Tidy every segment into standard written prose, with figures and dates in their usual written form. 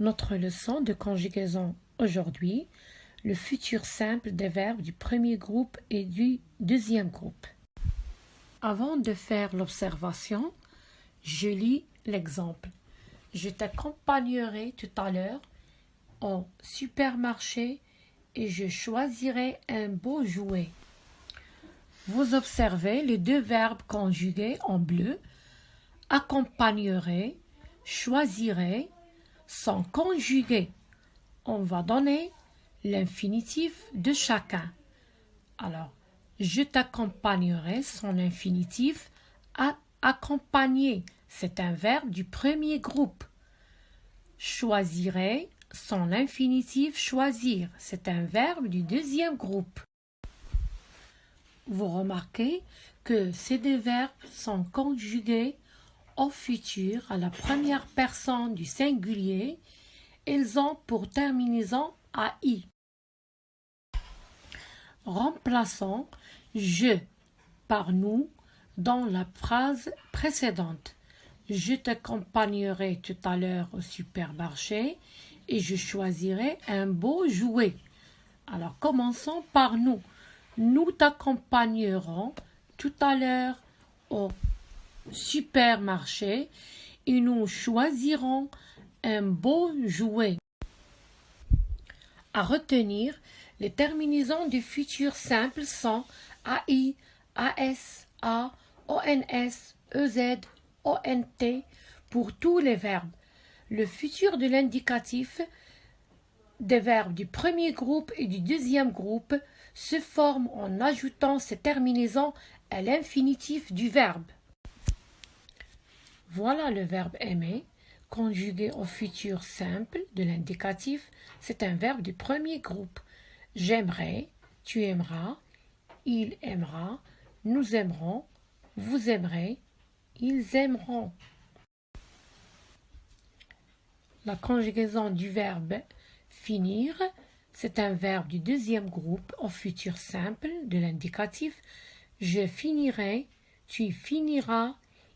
Notre leçon de conjugaison aujourd'hui, le futur simple des verbes du premier groupe et du deuxième groupe. Avant de faire l'observation, je lis l'exemple. Je t'accompagnerai tout à l'heure au supermarché et je choisirai un beau jouet. Vous observez les deux verbes conjugués en bleu, accompagnerai, choisirai, sont conjugués. On va donner l'infinitif de chacun. Alors, je t'accompagnerai, son infinitif à accompagner. C'est un verbe du premier groupe. Choisirai, son infinitif choisir. C'est un verbe du deuxième groupe. Vous remarquez que ces deux verbes sont conjugués au futur à la première personne du singulier. Ils ont pour terminaison AI. Remplaçons je par nous dans la phrase précédente. Je t'accompagnerai tout à l'heure au supermarché et je choisirai un beau jouet. Alors commençons par nous. Nous t'accompagnerons tout à l'heure au supermarché et nous choisirons un beau jouet. À retenir, les terminaisons du futur simple sont AI, AS, A, ONS, EZ, ONT pour tous les verbes. Le futur de l'indicatif des verbes du premier groupe et du deuxième groupe se forme en ajoutant ces terminaisons à l'infinitif du verbe. Voilà le verbe aimer, conjugué au futur simple de l'indicatif, c'est un verbe du premier groupe. J'aimerai, tu aimeras, il aimera, nous aimerons, vous aimerez, ils aimeront. La conjugaison du verbe finir, c'est un verbe du deuxième groupe au futur simple de l'indicatif. Je finirai, tu finiras,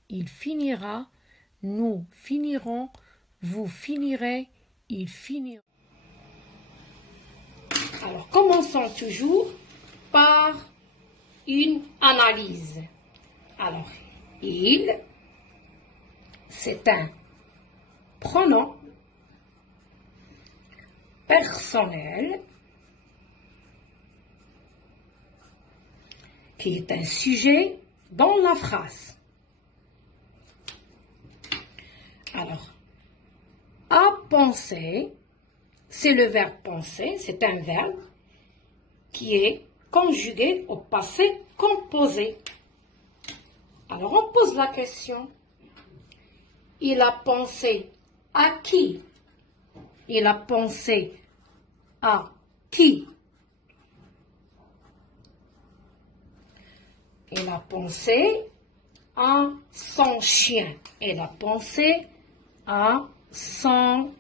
il finira, nous finirons, vous finirez, ils finiront. Alors, commençons toujours par une analyse. Alors, il, c'est un pronom personnel qui est un sujet dans la phrase. Alors, à penser, c'est le verbe penser, c'est un verbe qui est conjugué au passé composé. Alors, on pose la question, il a pensé à qui? Il a pensé à qui? Il a pensé à son chien. Il a pensé à son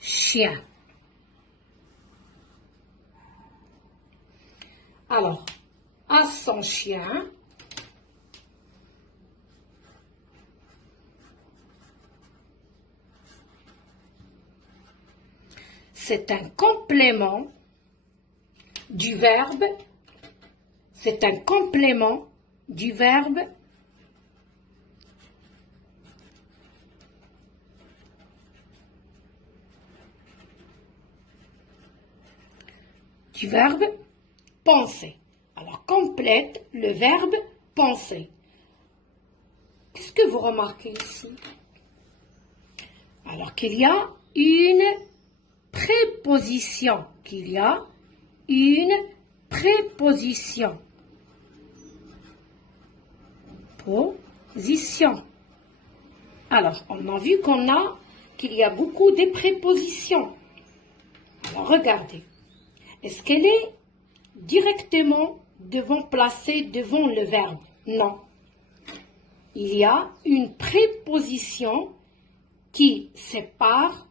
chien. Alors, à son chien, c'est un complément du verbe, c'est un complément du verbe penser. Alors, complète le verbe penser. Qu'est-ce que vous remarquez ici? Alors qu'il y a une préposition. Qu'il y a une préposition. Position. Alors, on a vu qu'il y a beaucoup de prépositions. Alors, regardez. Est-ce qu'elle est directement placée devant le verbe? Non. Il y a une préposition qui sépare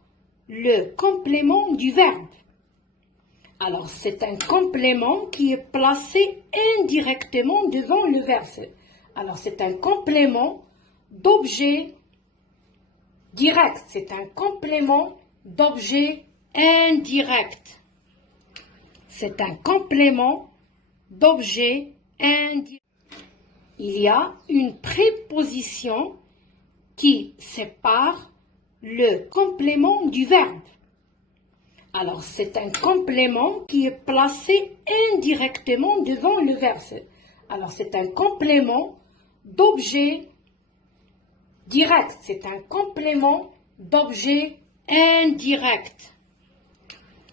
le complément du verbe. Alors, c'est un complément qui est placé indirectement devant le verbe. Alors, c'est un complément d'objet direct. C'est un complément d'objet indirect. C'est un complément d'objet indirect. Il y a une préposition qui sépare le complément du verbe. Alors, c'est un complément qui est placé indirectement devant le verbe. Alors, c'est un complément d'objet direct. C'est un complément d'objet indirect.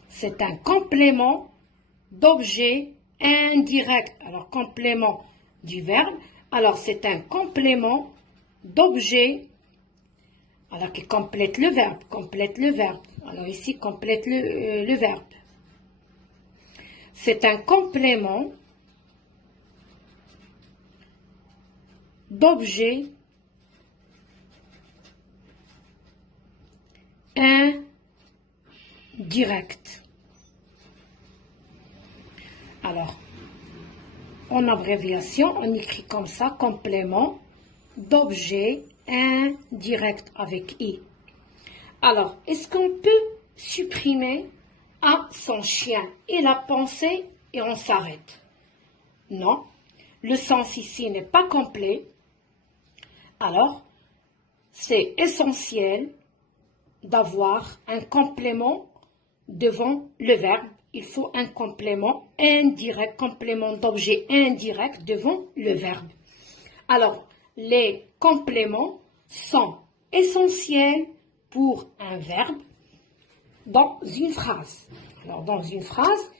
C'est un complément d'objet indirect. Alors, complément du verbe. Alors, c'est un complément d'objet, alors qui complète le verbe. Complète le verbe. Alors, ici, complète le verbe. C'est un complément d'objet indirect. Alors, en abréviation, on écrit comme ça, complément d'objet indirect avec I. Alors, est-ce qu'on peut supprimer à son chien et la pensée et on s'arrête? Non, le sens ici n'est pas complet. Alors, c'est essentiel d'avoir un complément devant le verbe. Il faut un complément indirect, complément d'objet indirect devant le verbe. Alors, les compléments sont essentiels pour un verbe dans une phrase. Alors, dans une phrase,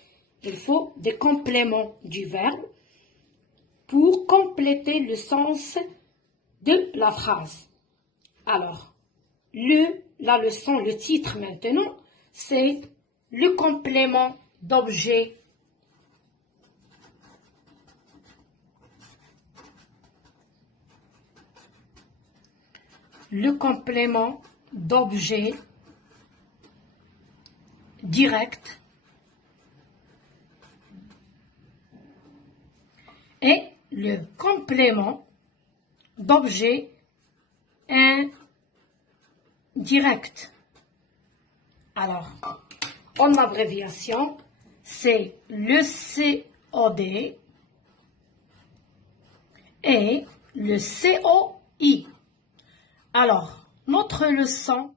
il faut des compléments du verbe pour compléter le sens de la phrase. Alors, la leçon, le titre maintenant, c'est le complément d'objet. Le complément d'objet direct et le complément d'objet indirect. Alors, en abréviation, c'est le COD et le COI. Alors, notre leçon